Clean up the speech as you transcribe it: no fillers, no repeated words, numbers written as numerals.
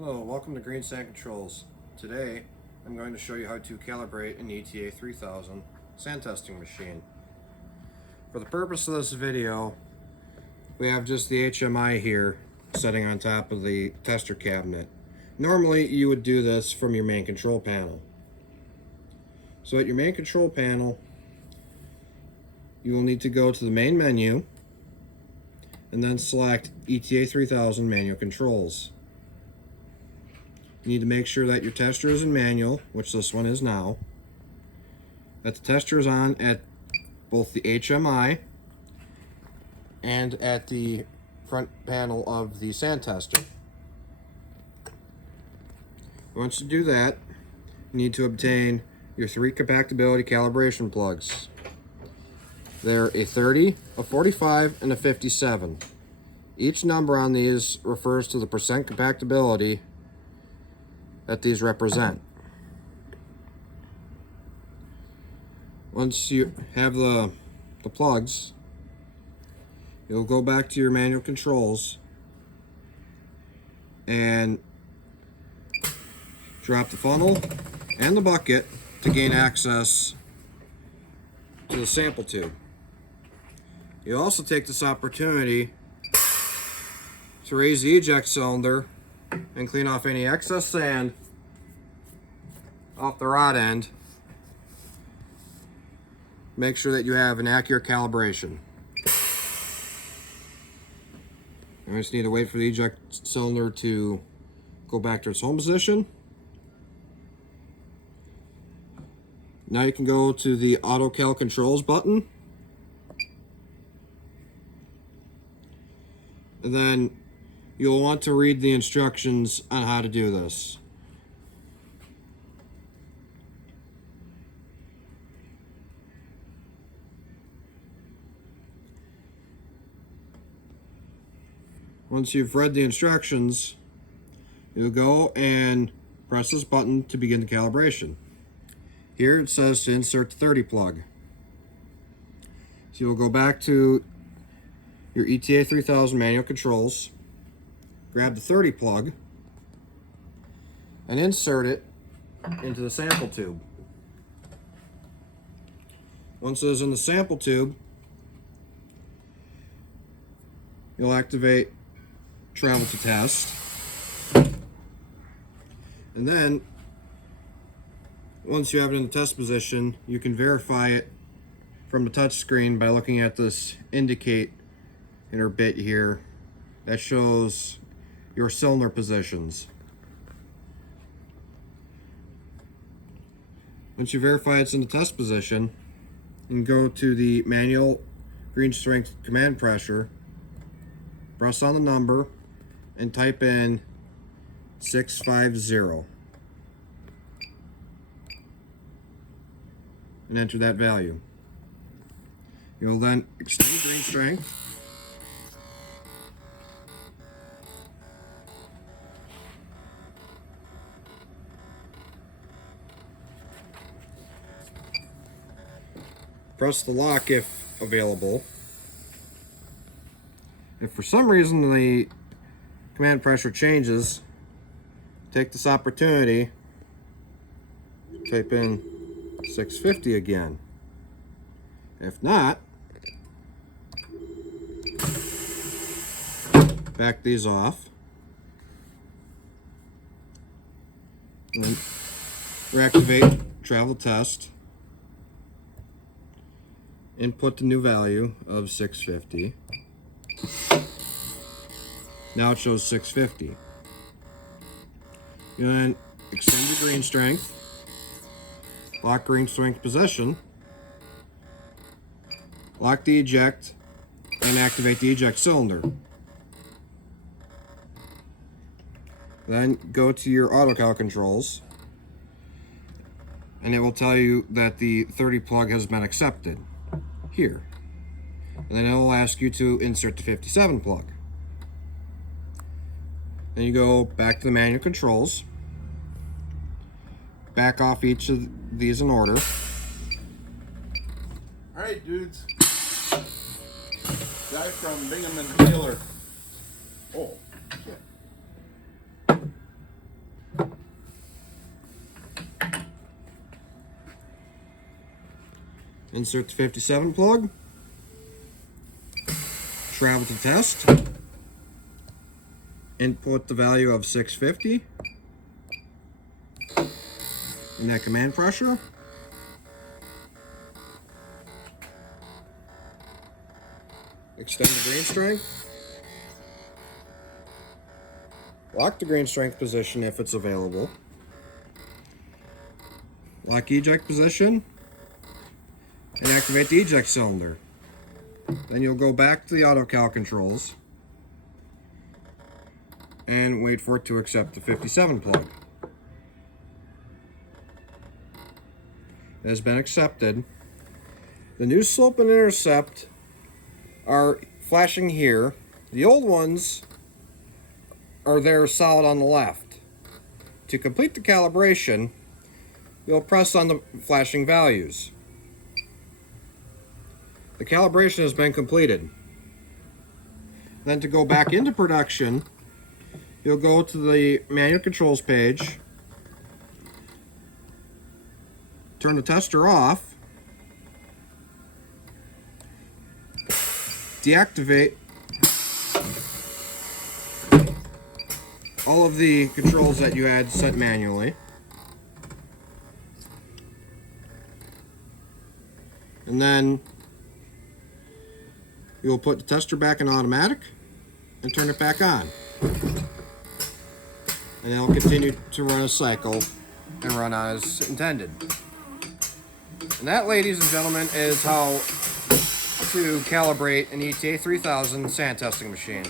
Hello, welcome to Green Sand Controls. Today I'm going to show you how to calibrate an ETA 3000 sand testing machine. For the purpose of this video, we have just the HMI here sitting on top of the tester cabinet. Normally you would do this from your main control panel. So at your main control panel, you will need to go to the main menu and then select ETA 3000 manual controls. You need to make sure that your tester is in manual, which this one is now, that the tester is on at both the HMI and at the front panel of the sand tester. Once you do that, you need to obtain your 3 compactability calibration plugs. They're a 30, a 45, and a 57. Each number on these refers to the percent compactability that these represent. Once you have the plugs, you'll go back to your manual controls and drop the funnel and the bucket to gain access to the sample tube. You'll also take this opportunity to raise the eject cylinder and clean off any excess sand off the rod end. Make sure that you have an accurate calibration. I just need to wait for the eject cylinder to go back to its home position. Now you can go to the Auto Cal Controls button, and then you'll want to read the instructions on how to do this. Once you've read the instructions, you'll go and press this button to begin the calibration. Here it says to insert the 30 plug. So you'll go back to your ETA 3000 manual controls, grab the 30 plug, and insert it into the sample tube. Once it is in the sample tube, you'll activate travel to test, and then once you have it in the test position, you can verify it from the touch screen by looking at this indicate inner bit here that shows your cylinder positions. Once you verify it's in the test position, you can go to the manual green strength command pressure, press on the number, and type in 650 and enter that value. You'll then extend the green strength, press the lock if available. If for some reason the command pressure changes, take this opportunity, type in 650 again. If not, back these off and then reactivate travel test, input the new value of 650. Now it shows 650. You then extend your green strength, lock green strength position, lock the eject, and activate the eject cylinder. Then go to your Auto Cal controls, and it will tell you that the 30 plug has been accepted here. And then it will ask you to insert the 57 plug. Then you go back to the manual controls, back off each of these in order. Alright, dudes. Guy from Bingham and Taylor. Oh, shit. Insert the 57 plug. Travel to test. Input the value of 650. And that command pressure. Extend the grain strength. Lock the grain strength position if it's available. Lock eject position. And activate the eject cylinder. Then you'll go back to the AutoCal controls and wait for it to accept the 57 plug. It has been accepted. The new slope and intercept are flashing here. The old ones are there solid on the left. To complete the calibration, you'll press on the flashing values. The calibration has been completed. Then to go back into production, you'll go to the manual controls page, turn the tester off, deactivate all of the controls that you had set manually, and then you'll put the tester back in automatic and turn it back on. And it'll continue to run a cycle and run as intended. And that, ladies and gentlemen, is how to calibrate an ETA 3000 sand testing machine.